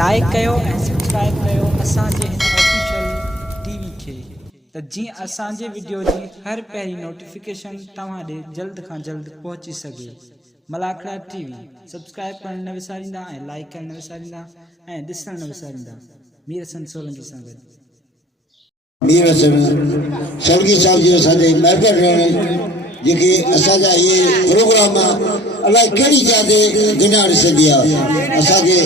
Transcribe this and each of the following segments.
Like कयो ऐं subscribe कयो असांजे हिन ऑफिशियल टीवी खे त जीअं असांजे वीडियो जी हर पहिरीं नोटिफिकेशन तव्हां ॾे जल्द खां जल्द पहुची सघे। मलाखड़ा टीवी सब्सक्राइब करण न विसारींदा ऐं लाइक करण न विसारींदा ऐं ॾिसण न विसारींदा। मीर हसन सोलंकी सां गॾु मीर हसन सोलंकी साहब जी असांजे महिरबानी जेके असांजा ये प्रोग्राम अलाए कहिड़ी जॻह ते दुनिया ॾिसंदी आहे असांखे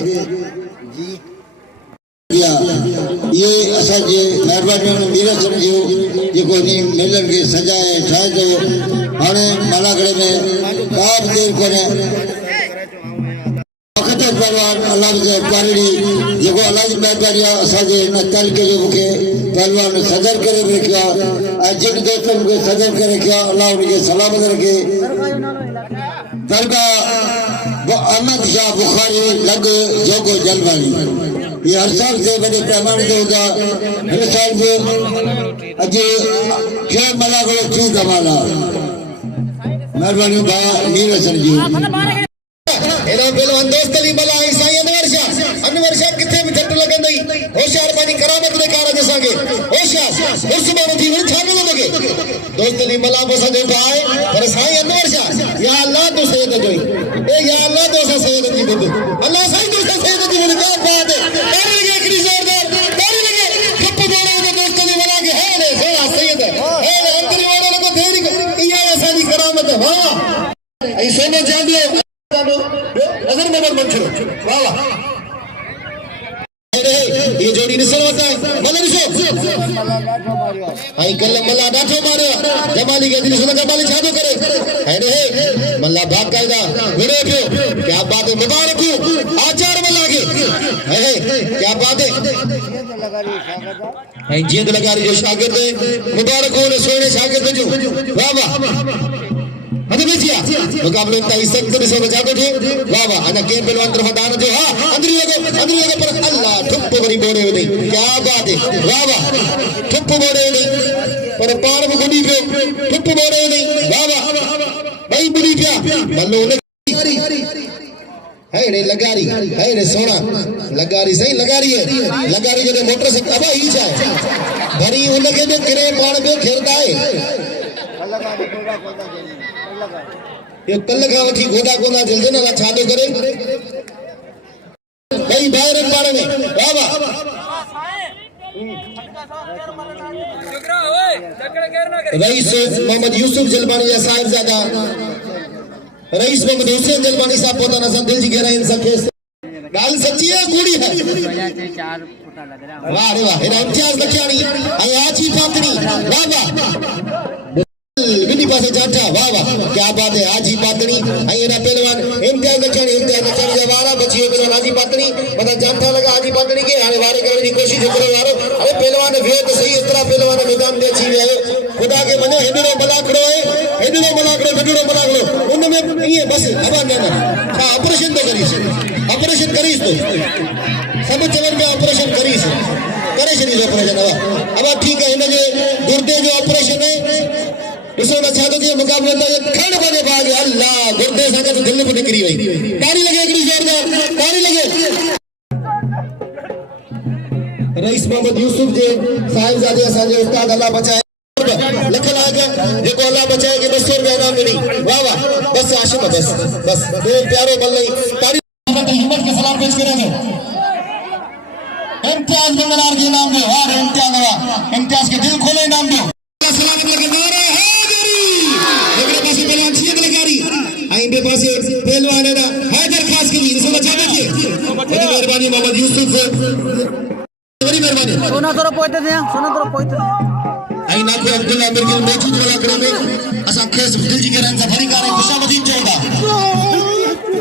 ये असांजे महिरबानी मीर हसन जो जेको इन मेलनि खे सजाए ठाहे थो हाणे मलाखड़े में का बि देरि कोन्हे पहलवान अलाह पारड़ी जेको अलाह जी महिरबानी आहे असांजे हिन तलके जो मूंखे पहलवान सदर करे रखियो आहे ऐं जिन दोस्तनि मूंखे सदर करे रखियो आहे अलाह उनखे सलामत रखे। दरगाह अहमद शाह बुखारी लग जोगो जलवानी ये हर साल से बड़े पैमाने से होगा। हर साल से अॼु खे मलाखड़ो थी कमाला महिरबानी भाउ मीर हसन जी एना पहलवान दोस्त अली मला साईं अनवर शाह किथे भी झट लगंदई होशियार पानी करामत ने कार जसांगे होशियार उस मानो थी वरी छागलो लगे दोस्त अली मला बसा दे भाई पर साईं अनवर शाह या अल्लाह तो सैयद जोई ए या अल्लाह तो सैयद जी बुद अल्लाह साईं तो सैयद जी बुद क्या बात है ताली लगे एकड़ी जोरदार ताली लगे खप बोले ने दोस्त अली मला के है ने सोना सैयद है अंतरी वाले को देरी या असानी करामत वाह ऐ सोने जांदे नजर मोहम्मद मंसूर वाह वाह ये जोड़ी निसल होता है मल्ला निशो आई कल मल्ला डाठो मारो जमाली के दिल सुना जमाली छादो करे है रे मल्ला भाग कायदा विड़े पियो क्या बात है मुबारक हो आचार मल्ला के है क्या बात है जींद लगा रही जो शागिर्द मुबारक हो ने सोने शागिर्द जो वाह वाह अरे बेचिया मुकाबले में ताई सख्त से बचा को थे वाह वाह अना के पहलवान तरफ दान जो हां अंदरी लगे पर अल्लाह ठुप बड़ी बोड़े नहीं क्या बात है वाह वाह ठुप बोड़े नहीं पर पार में गुडी पे ठुप बोड़े नहीं वाह वाह भाई बुड़ी पिया मल्लो है रे लगारी है रे सोना लगारी सही लगारी है लगारी जो मोटरसाइकिल अब ही जाए भरी उनके में करे पाण में खेरदा है ये कल का वठी गोदा गोदा जल्दी ना छादो करे कई बाहर पाड़े में वाह वाह रईस मोहम्मद यूसुफ जलबानी या साहिबजादा रईस मोहम्मद हुसैन जलबानी साहब पोता नसन दिल जी गहराई से खेस गाल सच्ची है कूड़ी है वाह रे वाह एना इम्तियाज लखियानी आई आजी पातनी वाह वाह विनी पासे जाटा वाह वाह क्या बात है आजी पातनी आई ना पहलवान इम्तियाज लखियानी वारा बची है आजी पातनी मतलब जाटा लगा आजी पातनी के हाने वारे करने की कोशिश करो यारो अरे पहलवान वे तो सही इस तरह पहलवान मैदान में अच्छी है खुदा के मने हेडरो मलाखड़ो उनमें ये बस अब ना ऑपरेशन तो करीस तो सब चलन में ऑपरेशन करीस करे शरीर ऑपरेशन अब ठीक है इन जो गुर्दे जो ऑपरेशन है इसो ना छादो के मुकाबले में खण बने भाग अल्लाह गुर्दे से तो दिल में निकली वही ताली लगे एकड़ी जोरदार ताली लगे रईस मोहम्मद यूसुफ जे साहिबजादे असांजे उस्ताद अल्लाह बचाए लख लाग जेको अल्लाह बचाए के 200 रुपया इनाम मिली वाह वाह बस आशिम बस दो प्यारो मल्लई ताली हिम्मत के सलाम पेश करेंगे इम्तियाज मंगलार के नाम दो और इम्तियाज के दिल खोले नाम दो सलाम लगे नारे आइंदे पासे पहलवान है हैदर खास के लिए सब बचा दीजिए मेहरबानी मोहम्मद यूसुफ बड़ी मेहरबानी सोना तोरा पोइते आई ना को अब्दुल्ला मिर्गिल मौजूद वाला करे में असा खेस दिल जी के रन से भरी कार खुशामदीन चाहिदा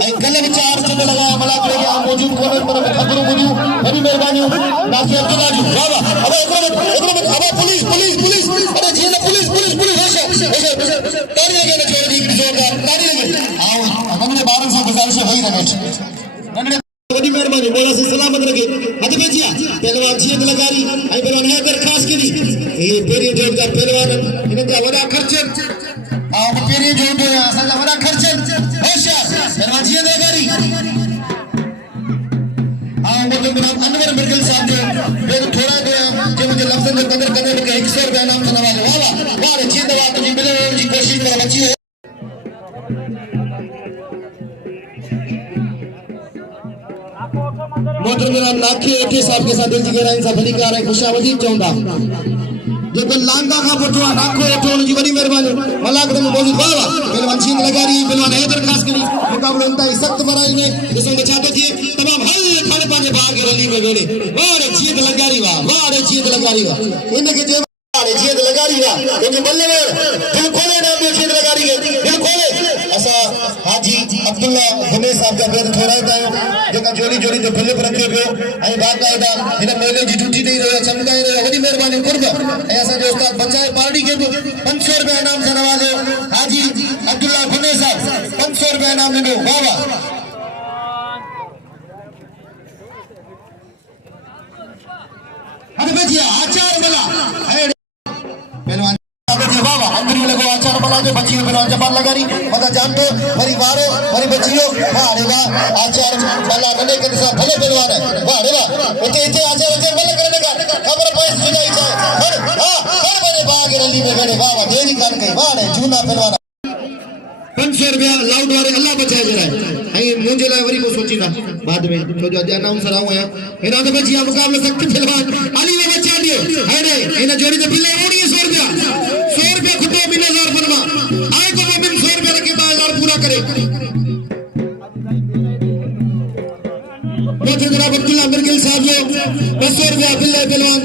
आई गले में चार चले लगा मला करे के मौजूद कोने पर खतरो बुझू बड़ी मेहरबानी नासी अब्दुल्ला जी वाह वाह अबे एकरो में अब पुलिस अरे जी ना पुलिस होशे ताली लगे ना छोड़ दी जोरदार ताली लगे आओ हमने 12 से गुजारिश है वही रमेश बड़ी मेहरबानी बोला से सलामत रखे हद बेजिया पहलवान जी लगारी आई पहलवान हैदर खास के लिए ये पेरी जोड़ का पहलवान इनका बड़ा खर्च आओ पेरी जोड़ दो असा बड़ा खर्च होशियार पहलवान जी लगारी आओ मतलब रुपया इनाम से नवाजो वाह वाह वाह रे जीत दवा तुझी मिले जी कोशिश कर बच्ची है मोहतरम जनाब नाखे एके साहब के साथ दिल जी गहराई सां भली कार ऐं खुशावदी चवंदा जेको लांगा खां पुठो आहे नाखो एठो उनजी वॾी महिरबानी मलाक में मौजूद वाह वाह पहलवान शींद लगारी पहलवान हैदर खास करी मुकाबलो इंतहाई सख्त मराइल में ॾिसो छा थो थिए तमामु हल खण पंहिंजे भाउ खे रली में वेड़े वाह रे जीत लगारी वाह रे जीत लगारी वाह इनखे चइबो वाह रे जीत लगारी वाह तुंहिंजे बल्ले में दिल खोले ना ॿियो जीत लगारी खे दिल खोले असां हाजी अब्दुल्ला गुने साहब जा पैर थोराईंदा आहियूं जेका जोड़ी जोड़ी ते फिलिप रखे पियो ऐं बाक़ाइदा हिन मेले जी ड्यूटी ॾेई रहियो चमकाए रहियो वॾी महिरबानी कुर्ब ऐं असांजो उस्ताद बचाए पार्टी खे बि 500 रुपया इनाम सां नवाज़ियो हाजी अब्दुल्ला गुने साहब 500 रुपया इनाम ॾिनो वाह वाह हर बचिया आचार वाला पहलवान वाह वाह अंदर लगो आचार वाला जो बच्ची में पहलवान जबान लगारी मदा जानतो वरी वारो वरी बच्चियो वाह रे वाह आचार वाला बने के साथ भले पहलवान है वाह रे वाह इते इते आचार के बल करने का खबर पैस जुदाई चाहे हर बने बाग रली में गड़े वाह वाह देरी कान गई वाह रे जूना पहलवान 500 रुपया लाउड वाले अल्लाह बचाए जरा ऐं मुझे ला वरी को सोचीदा बाद में छो जो अॼु अनाउंसर आऊं आहियां हिन दफ़े जी मुकाबलो सख्त पहलवान अली में बचा दियो हेडे इन जोड़ी ते बिल 1900 रुपया 100 रुपया खुदो 2000 फरमा आए को मोमिन 100 रुपया के 2000 पूरा करे मोहतरम जनाब अब्दुल्ला मिर्गिल साहब जो 200 रुपया बिल पहलवान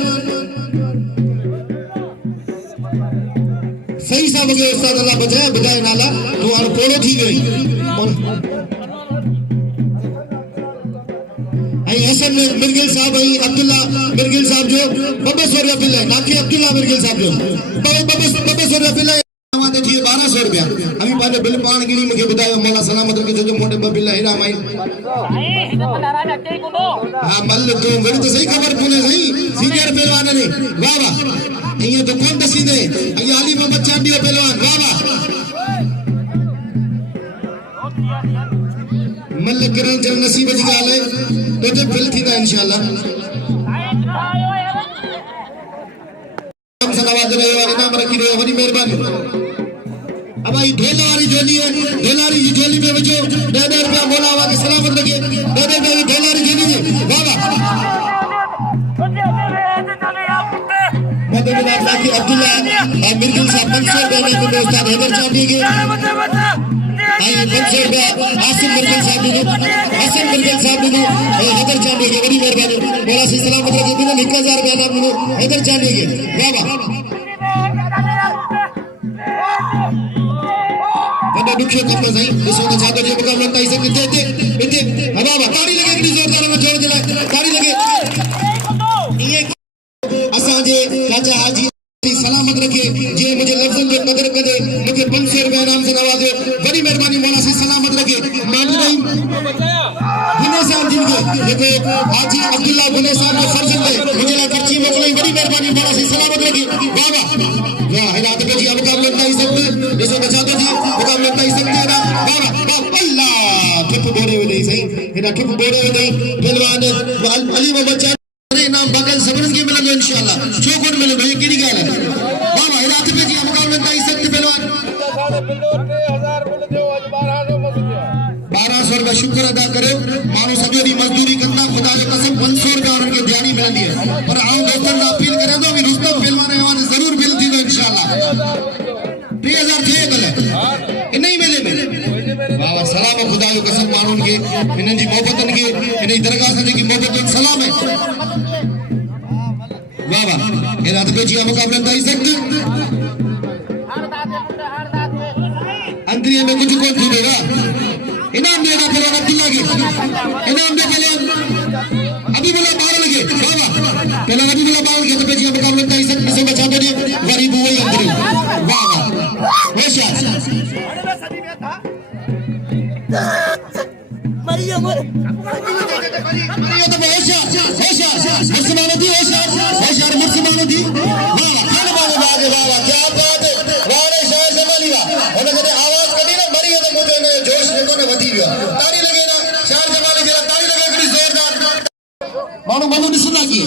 सही साहब के उस्ताद अल्लाह बचाए बजाए नाला तो और पोड़ो थी गई आई हसन मिर्गिल साहब आई अब्दुल्ला मिर्गिल साहब जो 200 रुपया बिल है नाके अब्दुल्ला मिर्गिल साहब जो 200 रुपया बिल है हमारे थी 1200 रुपया अभी पाने बिल पान गिनी मुझे बतायो मौला सलामत रखे जो मोटे बिल है राम आई हां मल तो मेरी तो सही खबर पुने सही सीनियर पहलवान ने वाह वाह ये तो कौन दसी दे ये अली मोहम्मद चांदी पहलवान वाह वाह मल करण जन नसीब जी गाल है तो बिल थींदा इंशाल्लाह हम सलावत रहे वाले नाम रखी रहे वडी मेहरबानी अब आई ढोलारी जोली है ढोलारी जी जोली में बचो 10 रुपया बोला हुआ के सलामत लगे 10 रुपया ढोलारी जोली में वाह वाह नाकी अब्दुल्ला मिर्गिल साहब 500 रुपया ने उस्ताद हैदर चांदी के आई 500 रुपया आसिम मिर्गिल साहब ने हसन मिर्गिल साहब ने हैदर चांदी के बड़ी मेहरबानी मेरा से सलामत रखे बिना 1000 रुपया नाम ने हैदर चांदी के वाह वाह बड़ा दुखियो करता सही ॾिसो त छा थो थिए मुकाबलो ताईं से किथे इते हवा हवा ताड़ी लगे हिकिड़ी ज़ोरदार में जोड़ दिला ताड़ी लगे ये असां जे चाचा हाजी सलामत रखे जे मुझे लफ्ज़न जो कदर करे मुझे 500 रुपया इनाम से नवाजे बड़ी मेहरबानी मौला से सलामत रखे मान नहीं गुने साहब जी के देखो हाजी अब्दुल्ला गुने साहब के फर्जंद है मुझे ला पर्ची मोकलाई बड़ी मेहरबानी मौला से सलामत रखे बाबा वाह हिदायत पे जी मुकाबला नहीं सकते जैसे बचाते जी मुकाबला नहीं सकते ना बाबा अल्लाह ठिप बोरे नहीं सही हिना ठिप बोरे नहीं पहलवान अली में बचा नाम बगल सबरन के मिलेंगे इंशाल्लाह चौकोट मिले भाई केड़ी गाल है वाह वाह हिदायत पे जी मुकाबला नहीं सकते पहलवान 1200 रुपया शुक्र अदा करे मानो सॼो ॾींहुं मजदूरी कंदा खुदा जे कसम 500 रुपया उन्हनि खे दिहाड़ी मिलंदी है पर आऊं दोस्तनि सां अपील करियां थो कि रुस्तम पहलवान जो हवाले ज़रूर बिल थींदो इंशाल्लाह 3000 थिए कल्ह इन ही मेले में वाह वाह सलाम खुदा जो कसम माण्हुनि खे हिननि जी मोहबतनि खे हिन जी दरगाह सां जेकी मोहबतनि सलाम है वाह वाह हिदायत पे जी मुकाबला नहीं सकते अंदरिया में कुछ कौन थींदेगा इनाम देगा पहले अब्दुल्ला के इनाम दे पहले अभी बोला बाहर लगे बाबा पहले अभी बोला बाहर के तो पेजी मुकाबला नहीं सकते से बचा दे गरीब वही अंदर वाह वाह होशियार मरियो तो होशियार मुसलमानों होशियार मुसलमानों दी वाह खाने वाले बागे वाह क्या बात है वाह रे शाह जमाली वाह उन्हें कदे आवाज कडी ना मरियो तो मुझे ने जोश देखो ने वधी गया ताड़ी लगे ना शाह जमाली जरा ताड़ी लगे कड़ी जोरदार मानो मानो दिसना की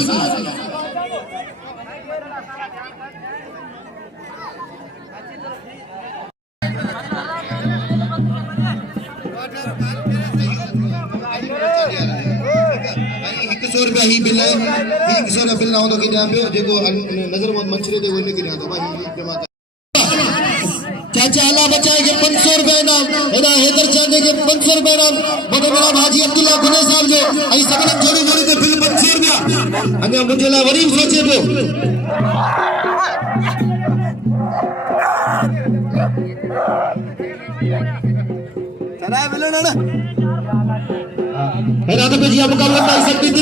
100 रुपया ही बिल है ही किसी ने बिल ना हो तो कि ध्यान पे देखो नजर मत मंचरे दे वो नहीं कि तो भाई जमा चाचा अल्लाह बचाए के 500 रुपए इनाम एदा हैदर चांदे के 500 रुपए इनाम मगर मेरा हाजी अब्दुल्ला गुने साहब जो आई सबन जोड़ी जोड़ी के बिल 500 रुपया अने मुझे ला वरी सोचे पियो चला बिल ना मेरा तो जी अब कर लगता है सकती थी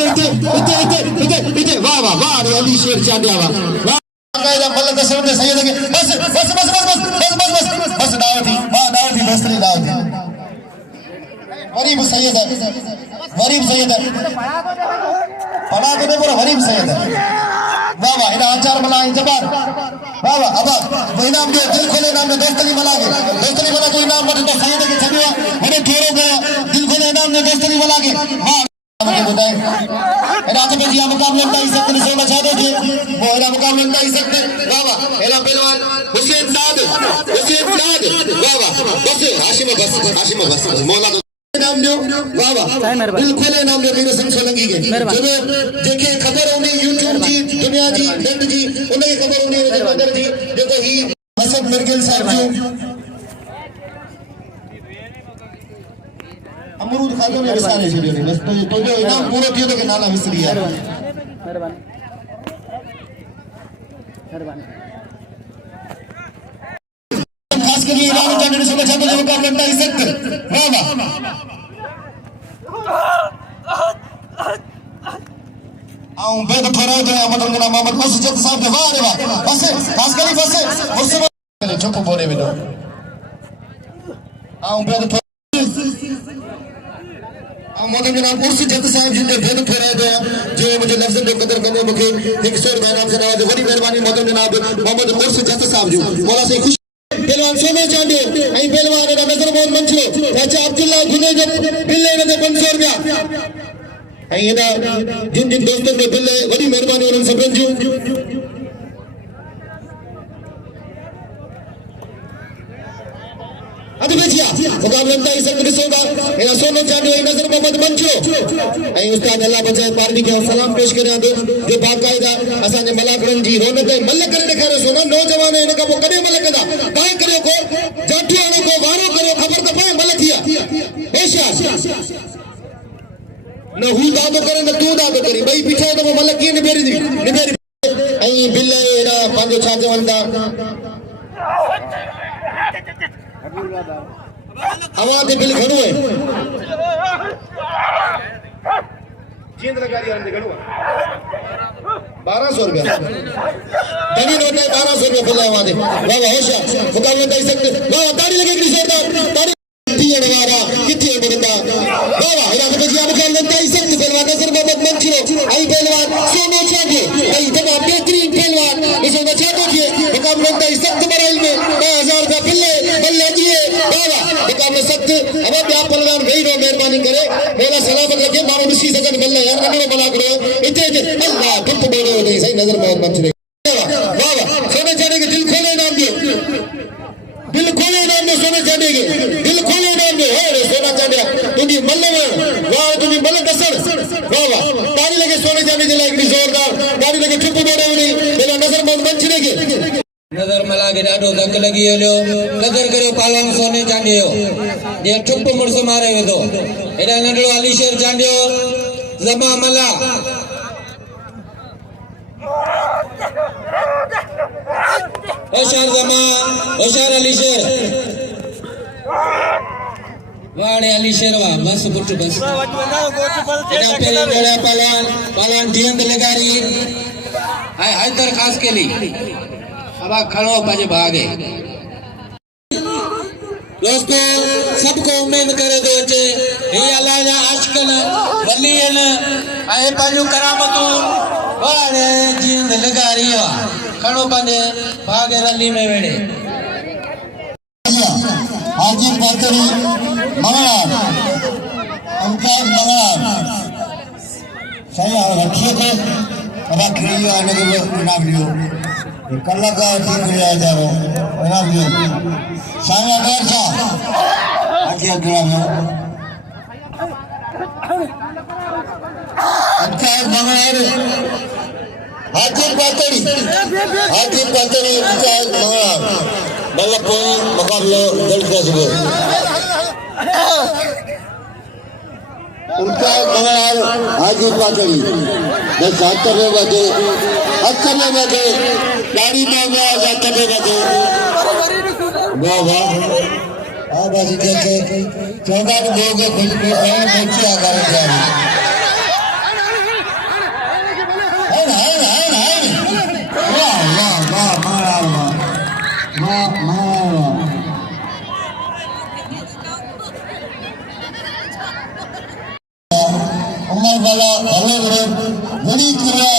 इते वाह वाह वाह अरे अली शेर चांदिया वाह कायदा मल्ल दसम दे सही लगे बस दावत थी वाह दावत थी बेहतरी दावत थी गरीब सैयद है पढ़ा को पूरा गरीब सैयद है वाह वाह इना आचार मला जबान वाह वाह अब इनाम जो दिल खोले नाम में दोस्तली मला कोई नाम मत तो सैयद के छडियो बड़े थोरो गया दिल खोले नाम में दोस्तली मला के हां मुझे बताए रात में जी मुकाबले में इस सकते से बचा दो जी मोहरा मुकाबले में इस सकते वाह वाह एला पहलवान हुसैन दाद वाह वाह बस हाशिम बस मौला नाम दो वाह वाह दिल खोले नाम दो मेरे संग सोलंकी के जो जेके खबर होनी YouTube जी दुनिया जी नेट जी उनके खबर होनी अंदर जी देखो ही हसन मिर्गिल साहब जो अमरूद खाते में विसारे छे बस तो जो इनाम पूरो थियो तो के नाला विसरी है मेहरबानी खास कर ये इनाम जाने से बचा तो जो काम करता है सकते वाह वाह आऊं बेद थोड़ा तो मतलब ना मोहम्मद मुसज्जद साहब के वाह रे वाह बस खास कर बस मुझसे चुप बोले में आऊं बेद मोहम्मद जनाब मुसज्जद साहब जिंदे बेद थोड़ा तो जो मुझे लफ्ज़ जो कदर करने मुझे 100 रुपया नाम से नवाज बड़ी मेहरबानी मोहम्मद जनाब मोहम्मद मुसज्जद साहब जो मौला से खुश पहलवान सोने चांदे आई पहलवान का नजर बहुत मंचलो चाचा अब्दुल्ला गुने जब बिल्ले ने 500 रुपया आई ना जिन दोस्तों ने बिल्ले बड़ी मेहरबानी उन सबन जो अभी बेचिया मुकाबले में इस सकते सोगा मेरा सोनो चांदे आई नजर मोहम्मद मंचलो आई उस्ताद अल्लाह बचाए पार्टी के सलाम पेश करे दो जो बाकायदा असा ने मलाकरन जी रौनक मल्ल करे दिखारे सोना नौजवान है इनका वो कदे मल्ल कदा काय करे को जाठियो ने को वारो करो खबर तो पाए मल्ल थिया ऐसा न हु दादो करे न तू दादो करी भाई पीछे तो मल्ल की निबेरी आई बिल्ले ना पांचो छाते वंदा आवाज बिल घणो है जींद लगा दिया हमने घणो 1200 रुपया धनी नोट है 1200 रुपया बिल आवाज वाह वाह होशियार मुकाबले कर सकते वाह ताड़ी लगे कि जोरदार ताड़ी दिए वाला किथे बंदा वाह वाह इरा के जी मुकाबले कर सकते पहलवान नजर मोहम्मद मंचलो आई पहलवान सोनो चांदे आई जवाब बेहतरीन पहलवान इसे बचा दो जी मुकाबले कर सकते बराई में 2000 का बिल्ले दिए वाह वाह मुकाबले सकते अब आप पहलवान गई रो मेहरबानी करे मेरा सलामत रखे मारो निसी सकन बल्ले यार नगरो बना करो इते अल्लाह दुख बोलो नहीं सही नजर मोहम्मद मंचले वाह वाह सोने चांदे के दिल खोले नाम दे सोने चांदे के दिल खोले नाम दे हो रे सोना चांदे तुझी मल्ले में वाह तुझी मल्ले दसर वाह वाह ताली लगे सोने चांदे के लायक जोरदार ताली लगे चुप बोले नहीं मेरा नजर मोहम्मद मंचले के नजर मला के डाडो धक लगी होलो नजर करो पालन सोने चांदियो ये ठुप मुरस मारे वेदो एडा नडलो अलीशेर चांदियो जमा मला होशियार जमा होशियार अलीशेर वाड़े अलीशेर वा बस पुट बस एडा पेले बड़ा पालन ढेंद लगारी हाय हाय दरखास्त के लिए अब खड़ो बजे भागे दोस्तों सबको उम्मीद करे दो चे ये अल्लाह ना आशिकन वलीन आए पाजू करामतू वाले जींद लगारी है खड़ो बजे भागे रली में वेड़े हाजी बर्तरी मंगलार अंकाज मंगलार सही है रखिए थे अब क्रिया आने के नाम लियो कल्ला का ठीक हो जाओ नाम लियो साया कर सा आगे अगला में अच्छा मंगल हाथी पातड़ी अच्छा मंगल मतलब कोई मुकाबला दिलचस्प उनका मंगल हाथी पातड़ी बस 70 बजे गाड़ी में गया 70 बजे वाह वाह हाँ बस देखे 14 लोग कुछ भी बच्चे आकर जा रहे उमर वाला भले बड़े बड़ी क्रिया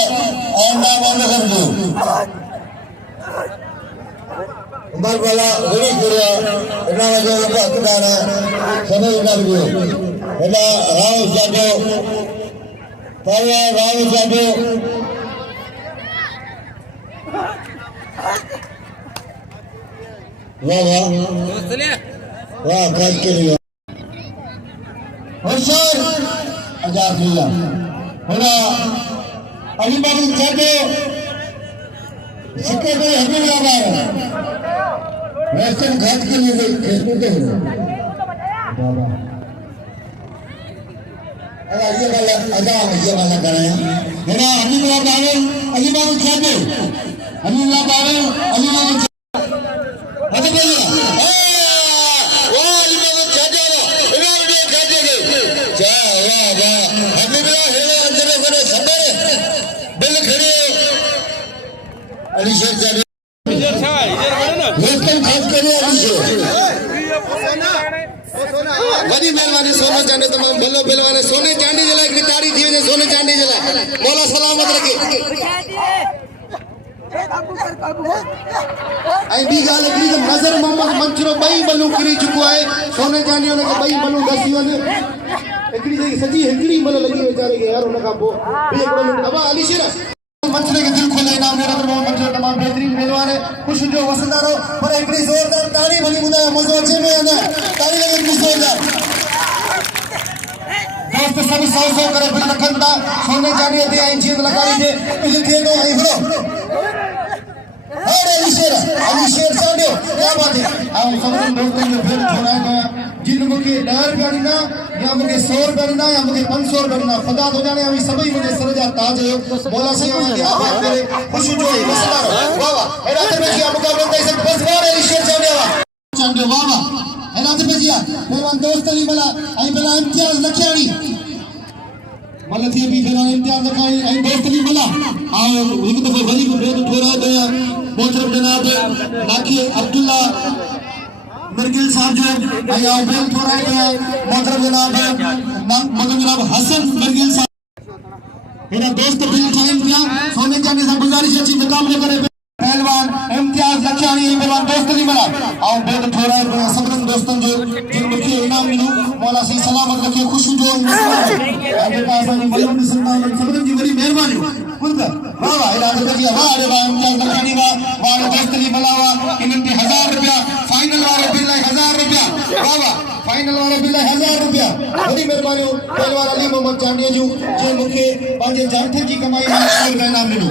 और ना बंद कर दो उमर वाला बड़ी क्रिया इतना वजह का हकदार समय कर दो इतना राव जादो वाह वाह वाह काज के लिए होशियार आजाद लिया होना अलीबाड़ी जाके सिक्के पे हमें लगा है वेस्टर्न घाट के लिए खेलते थे बाबा ये वाला कराया होना अलीबाड़ी जाके अलीबाड़ी अरे भैया वाह अलीबाड़ी जाके वही मेहरबानी सोने चांदी तमाम भलो पहलवान सोने चांदी जला की तारीफ थी वजह सोने चांदी जला मौला सलामत रखे आई बी गाल हिकिड़ी त नज़र मोहम्मद मंसूर ॿई बलूं किरी चुको आहे सोने चांदी हुन खे ॿई बलूं दसी वञे हिकिड़ी जेकी सॼी हिकिड़ी मल लॻी वीचारे खे यार हुन खां पोइ ॿी हिकिड़ो मिंट अबा अली शेर मंसूर खे दिल खोले इनाम नरेंद्र मोहम्मद मंसूर तमामु बहितरीन पहलवान है खुश जो वसंदा रहो पर हिकिड़ी ज़ोरदार ताड़ी भली ॿुधायो मज़ो अचे में न ताड़ी लॻे हिकिड़ी ज़ोरदार दोस्त सभु 100 करे बिल रखनि था सोने चांदी ते ऐं जीअं लॻाई थिए बिल थिए थो ऐं हिकिड़ो अरे अली शेर साडियो क्या बात है हम सब दोस्तों ने फिर छोड़ा गया जिन मुझे 10 रुपया ॾिना या मुझे 100 रुपया ॾिना या मुझे 500 रुपया ॾिना फदा तो जाने अभी सभी मुझे सर जा ताज है मौला सिंह की आबाद करे खुश जो मसला वाह वाह एरा ते में मुकाबला दे सक बस वाह अली शेर साडियो वाह वाह एरा ते में मेरा दोस्त अली बला आई बला इम्तियाज लखियाणी मल थी भी फिर इम्तियाज लखाई आई दोस्त अली बला आओ एक दफा वली को बेद थोड़ा दया मोहतरम जनाब नाकी अब्दुल्ला मिर्गिल साहब जो आया बेल थोड़ा है मोहतरम जनाब हसन मिर्गिल साहब मेरा दोस्त बिल टाइम दिया सोने चांदी से गुजारिश अच्छी मुकाबले करे पहलवान इम्तियाज लखियाणी पहलवान दोस्त नहीं मिला आओ बेद थोड़ा है सबरन दोस्तों जो जिन मुझे इनाम मिलो मौला से सलामत रखे खुश जो आगे पास में बलून सुनना सबरन की बड़ी मेहरबानी उनका वाह वाह इरादे पे किया वाह अरे वाह इम्तियाज लखियाणी वाह दोस्त नहीं मिला वाह इनके 1000 रुपया फाइनल वाले बिल 1000 रुपया वाह वाह फाइनल वाले बिल 1000 रुपया बड़ी मेहरबानी पहलवान अली मोहम्मद चांडिया जो जे मुखे पांजे जांठे की कमाई में 100 रुपया इनाम मिलो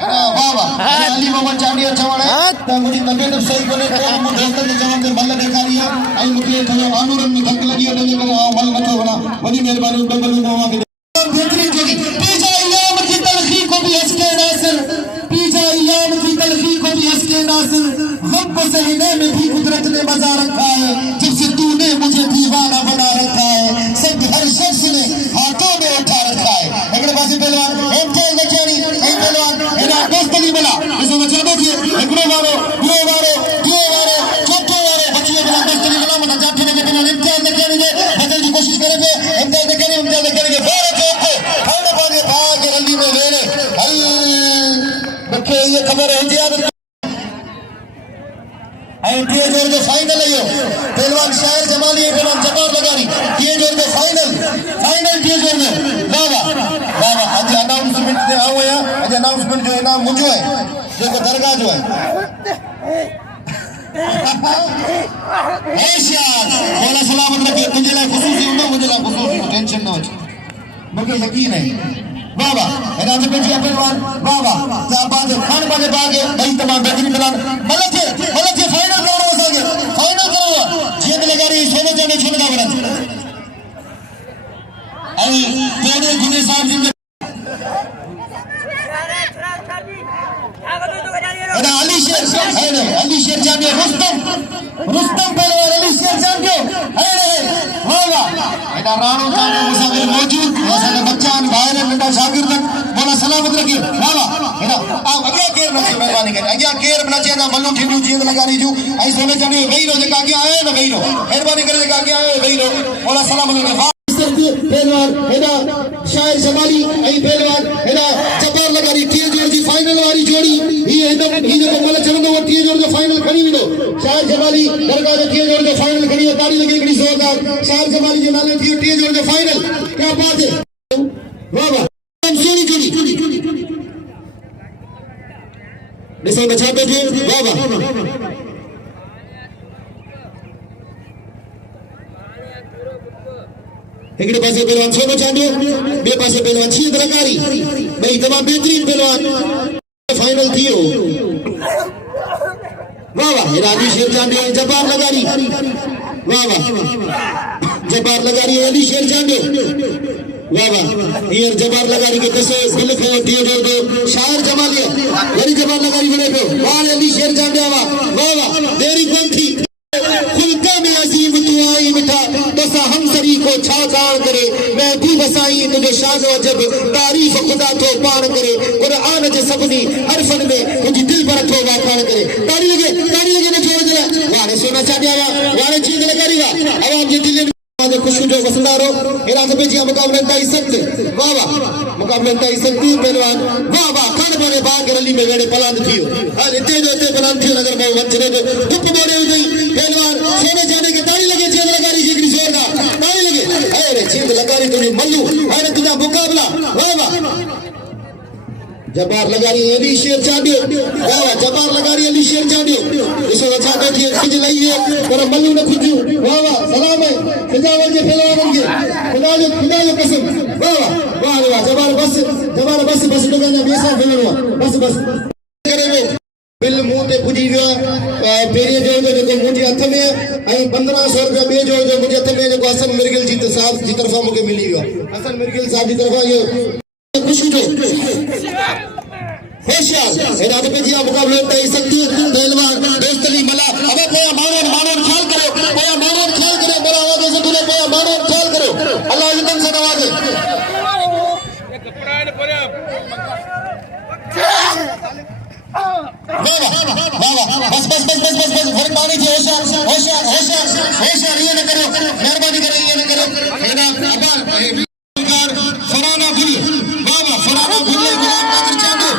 वाह वाह अली मोहम्मद चांडिया चवण है त मुझी तबियत सही कोने तो मु दोस्तन के चवण ते बल देखारी है आई मुखे थोड़ो आनूरन में धक लगी है करे आ बल नथो वणा बड़ी मेहरबानी बल मामा के बेहतरीन जोड़ी पीछा इलाम की तलखी को भी हंस के नासिर पीछा इलाम की तलखी को भी हंस के नासिर गम सहीने में भी कुदरत ने मजा रखा है जब से तूने मुझे दीवाना बना रखा है सब हर शख्स ने हाथों में उठा रखा है अगले पासे पहलवान इम्तियाज लखियाणी ऐं पहलवान एना दोस्त नहीं मिला इसो बचा दो जी एकड़ो वारो दुओ वारो चौथो वारो बची बला दोस्त नहीं मिला मत जाठे ने बिना इम्तियाज लखियाणी के बदल की कोशिश करे पे इम्तियाज लखियाणी के बारे के खाने पाने भाग रंडी में वेले हल मुखे ये खबर है जी आई टीए जोर जो फाइनल है यो पहलवान शायर जमाली है पहलवान जकार लगारी टीए जोर जो फाइनल टीए जोर में वाह वाह आज अनाउंसमेंट दे आओ या आज अनाउंसमेंट जो है ना मुझे है देखो दरगाह जो है होशियार बोला सलामत रखे तुझे लाए खुसूसी हूं मुझे लाए खुसूसी टेंशन ना हो मुझे यकीन है बाबा राज पे जी पहलवान बाबा जा बाजे खान बाजे बागे भाई तमाम बेहतरीन पहलवान मलक है फाइनल करो सके फाइनल करो जीत लगा रही सोने जाने छोड़ना बना आई तेरे गुने साहब जिंदगी अली शेर जानियो रुस्तम पहलवान अली शेर जानियो वाह एदा राणो जानियो मुसाफिर मौजूद असांजा बच्चा भाई नंढा शागिर्द बोला सलामत रखियो वाह एदा आओ अॻियां केर न महिरबानी करे अॻियां केर न चेंदा मल्लू ठीकू जीअं लॻारी जूं ऐं सोने जानियो वेही रो जेका अॻियां आयो न वेही रो महिरबानी करे जेका अॻियां आयो वेही रो बोला सलामत रखियो पहलवान हेदा शायर जमाली ऐं पहलवान हेदा जब्बार लगारी टीह जोड़ जी फाइनल वारी जोड़ी ही जेको मल चवंदो वो टीह जोड़ जो फाइनल खणी वेंदो शायर जमाली दरगाह जो टीह जोड़ जो फाइनल खणी ताड़ी लगी हिकिड़ी ज़ोरदार शायर जमाली जे नाले थी टीह जोड़ जो फाइनल क्या बात है वाह वाह सोनी जोड़ी ॾिसो त छा पियो थिए वाह वाह हिकिड़े पासे पहलवान सोनो चांडियो ॿिए पासे पहलवान शीत रकारी ॿई तमामु बेहतरीन पहलवान फाइनल थियो वाह वाह राजी शेर चांडियो ऐं जब्बार लगारी वाह वाह जब्बार लगारी ऐं अली शेर चांडियो वाह वाह हींअर जब्बार लगारी खे ॾिसो दिलि खयो टीह जोड़ जो शायर जमाली वरी जब्बार लगारी वञे पियो वाह अली शेर चांडियो वाह वाह देरी कोन थी खुलका में अजीम तू आई मिठा दसा हम सरी को छा गान करे महबूब साईं तुझे शान अजब तारीफ खुदा तो पान करे कुरान जे सभनी हरफन में तुझी दिल पर तो वाखान करे ताड़ी लगे न छोड़ दे वारे सोना चाडिया वारे चीज लगारी वा आवाम जे दिल में खुशबू जो वसंदारो एरा सभे जी मुकाबले ताई सख्त वाह वाह मुकाबले ताई सख्ती पहलवान वाह वाह खान बोले बाग रली में वेड़े पलांद थियो हाल इते जो इते पलांद थियो नगर में वचने तो धुप बोले हुई पहलवान सोने जाने के ताड़ी लगे चीज लगारी जिगरी जोरदार ताड़ी लगे अरे चीज लगारी तुझे मल्लू अरे तुझा मुकाबला वाह वाह जब्बार लगारी अली शेर चाडियो वाह वाह जब्बार लगारी अली शेर चाडियो इसो अच्छा तो थी खिज लई है पर मल्लू न खुजू वाह वाह सलाम है सजावल जे पहलवान के खुदा जो कसम वाह वाह वाह जब्बार बस दुकान बेसा फेलवा बस करे वो बिल मुंह ते पुजी वियो पेरिए जो जेको मुंहिंजे हथ में ऐं 1500 रुपया ॿिए जो मुंहिंजे हथ में जेको हसन मिर्गिल जी साहब जी तरफ़ां मूंखे मिली वियो हसन मिर्गिल साहब जी तरफ़ां इहो खुशी जो होशियार हेॾा पे जी मुकाबले ताई सख्ती पहलवान दोस्त अली मला अब पोया मानन ख्याल करो पोया मानन ख्याल करे बड़ा आवाज से बोले पोया मानन ख्याल करो अल्लाह इल्म से नवाजे ये कपड़ा ने पोया वाह बस फरमानी जी होशियार ये न करो मेहरबानी करे ये न करो हेडा अबार फराना गुल वाह फराना गुल गुलाम कादिर चांदो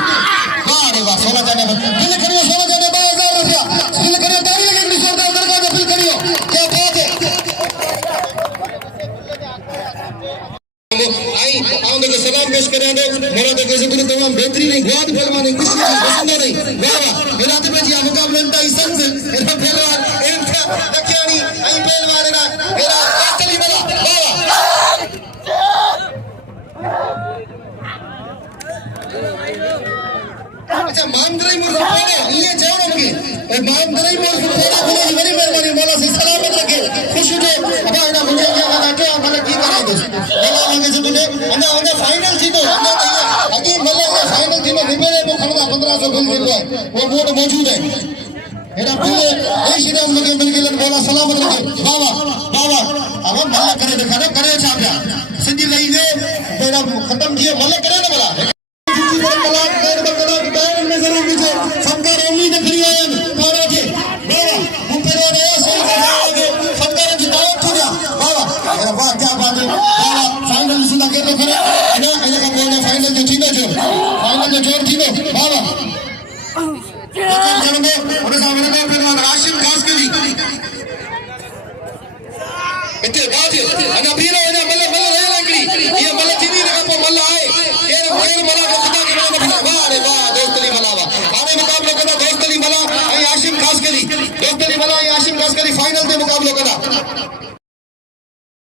वाह रे वाह सोना जाने दिल करियो सोना जाने 2000 रुपया दिल करियो तारी लगे इतनी जोरदार दरगाह पे दिल करियो क्या बात है आई आउंदे को सलाम पेश करे दो मोरा तो कैसे तुम तमाम बेहतरीन ग्वाद फरमाने खुशी पसंद नहीं वाह मेरा तो जी मुकाबले ताई संस एरा पहलवान एंथा दकियानी आई पहलवान एरा कातली वाला वाह अच्छा मानदरई मोर फोड़े ये जाओ के मानदरई मोर फोड़े बोले बड़ी मेहरबानी मौला से सलामत रखे खुश जो अब एना मुझे क्या नाटे मतलब की करे दो मौला लगे से तूने अंदर फाइनल जीतो अगी मौला का फाइनल जीतो रिपेरे को खड़ना 1500 गोल जीतो है वो बोर्ड मौजूद है एना बोले ए श्रीराम लगे मिलके मौला सलामत रखे बाबा अब मौला करे दिखा करे छा पिया सिंधी लई दे तेरा खत्म किए मौला करे ना भला फनकार उम्मीद करी आयन पारा के बाबा हम पर आया सही करेंगे फनकार जी दावत थी बाबा मेरा वाह क्या बात है बाबा फाइनल सुना के तो करे ना का बोलने फाइनल जो थी ना जो फाइनल जो जोर थी ना बाबा करेंगे और सामने में पहलवान राशिद खास के जी इतने बात है अना पीला है मल्ला है लकड़ी ये मल्ला थी नहीं लगा पर मल्ला आए ये मल्ला का खुदा के नाम वाह रे वाह दोस्त अली मला आवे मुकाबले को दोस्त अली मला आई आशिम खास के जी दोस्त अली करी फाइनल ते मुकाबलो कंदा